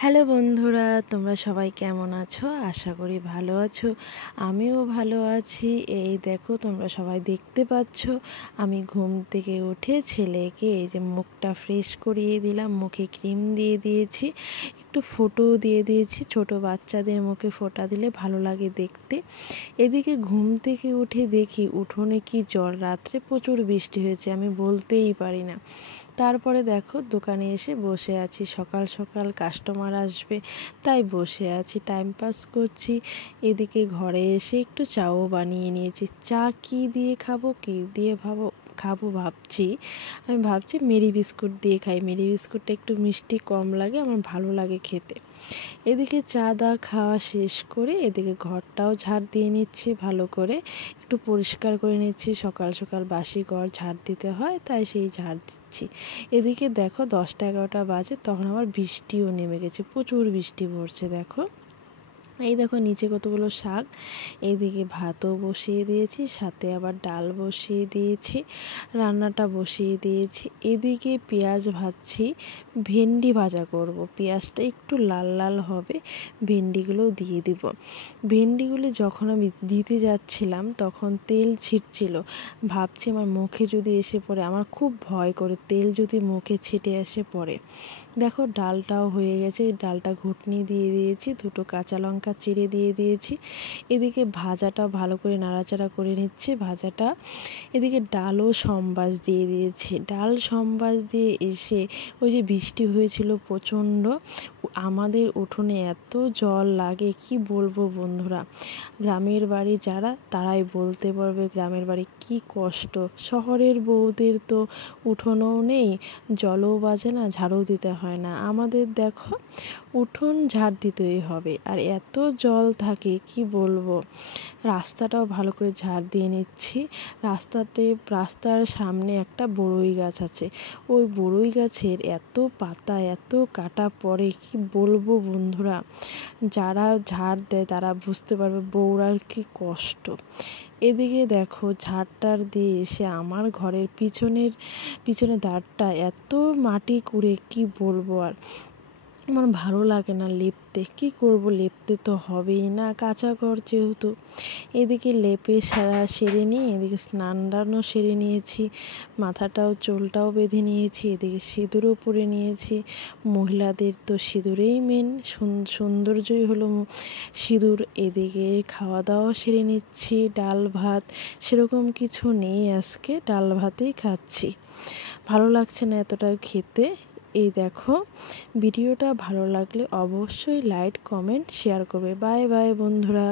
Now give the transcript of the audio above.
Hello বন্ধুরা, তোমরা সবাই কেমন আছো? আশা করি ভালো আছো। আমিও ভালো আছি। এই দেখো, তোমরা সবাই দেখতে পাচ্ছ, আমি ঘুম থেকে উঠে ছেলেকে এই যে মুখটা ফ্রেশ করিয়ে দিলাম, মুখে ক্রিম দিয়ে দিয়েছি, একটু ফোঁটাও দিয়ে দিয়েছি। ছোট বাচ্চাদের মুখে ফোঁটা দিলে ভালো লাগে দেখতে। এদিকে ঘুম থেকে উঠে দেখি উঠোনে কি ঝড়, রাত্রে প্রচুর বৃষ্টি হয়েছে, আমি বলতেই পারি না। তারপরে দেখো দোকানে এসে বসে আছি, সকাল সকাল কাস্টমার আসবে তাই বসে আছি, টাইম পাস করছি। এদিকে ঘরে এসে একটু চাও বানিয়ে নিয়েছি। চা কি দিয়ে খাবো, কি দিয়ে খাবো আমি ভাবছি মেরি বিস্কুট দিয়ে খাই। মেরি বিস্কুটটা একটু মিষ্টি কম লাগে, আমার ভালো লাগে খেতে। এদিকে চা খাওয়া শেষ করে এদিকে ঘরটাও ঝাড় দিয়ে নিচ্ছি, ভালো করে একটু পরিষ্কার করে নিচ্ছি। সকাল সকাল বাসি ঘর ঝাড় দিতে হয়, তাই সেই ঝাড় দিচ্ছি। এদিকে দেখো 10টা 11টা বাজে, তখন আবার বৃষ্টিও নেমে গেছে, প্রচুর বৃষ্টি পড়ছে। দেখো এই দেখো নিচে কতগুলো শাক। এইদিকে ভাতও বসিয়ে দিয়েছি, সাথে আবার ডাল বসিয়ে দিয়েছি, রান্নাটা বসিয়ে দিয়েছি। এদিকে পেঁয়াজ ভাজছি, ভেন্ডি ভাজা করব। পেঁয়াজটা একটু লাল লাল হবে, ভেন্ডিগুলোও দিয়ে দিব। ভেন্ডিগুলো যখন আমি দিতে যাচ্ছিলাম তখন তেল ছিটছিল, ভাবছি আমার মুখে যদি এসে পড়ে, আমার খুব ভয় করে তেল যদি মুখে ছিটে এসে পড়ে। দেখো ডালটাও হয়ে গেছে, ডালটা ঘুটনি দিয়ে দিয়েছি, 2টো কাঁচা লঙ্কা চিড়ে দিয়ে দিয়েছি। এদিকে ভাজাটা ভালো করে নাড়াচাড়া করে নিচ্ছে ভাজাটা। এদিকে ডালও সম্বাস দিয়ে দিয়েছি। ডাল সম্বাস দিয়ে এসে ওই যে বৃষ্টি হয়েছিল প্রচণ্ড, আমাদের উঠোনে এত জল লাগে কি বলবো বন্ধুরা। গ্রামের বাড়ি যারা, তারাই বলতে পারবে গ্রামের বাড়ি কি কষ্ট। শহরের বউদের তো উঠোনও নেই, জলও বাজে না, ঝাড়ু দিতে হয় না। আমাদের দেখো উঠোন ঝাড় দিতেই হবে, আর এত জল থাকে কি বলবো। রাস্তাটাও ভালো করে ঝাড় দিয়ে নিচ্ছি। রাস্তার সামনে একটা বড়ই গাছ আছে, ওই বড়ই গাছের এত পাতা, এত কাটা পড়ে কি বলবো বন্ধুরা। যারা ঝাড় দেয় তারা বুঝতে পারবে বউরার কি কষ্ট। এদিকে দেখো ঝাড়টার দিয়ে এসে আমার ঘরের পিছনে দাঁড়টা এত মাটি কুড়ে কি বলবো। আর আমার ভালো লাগে না লেপতে, কী করব, লেপতে তো হবেই না, কাঁচা ঘর যেহেতু। এদিকে লেপে সেরে নিয়ে এদিকে স্নান সেরে নিয়েছি, মাথাটাও চুলটাও বেঁধে নিয়েছি, এদিকে সিঁদুরও পরে নিয়েছি। মহিলাদের তো সিঁদুরেই মেন, সৌন্দর্যই হলো সিঁদুর। এদিকে খাওয়া দাওয়া সেরে নিচ্ছি। ডাল ভাত সেরকম কিছু নেই আজকে, ডাল ভাতেই খাচ্ছি, ভালো লাগছে না এতটা খেতে। এই দেখো, ভিডিওটা ভালো লাগলে অবশ্যই লাইক কমেন্ট শেয়ার করবে। বাই বাই বন্ধুরা।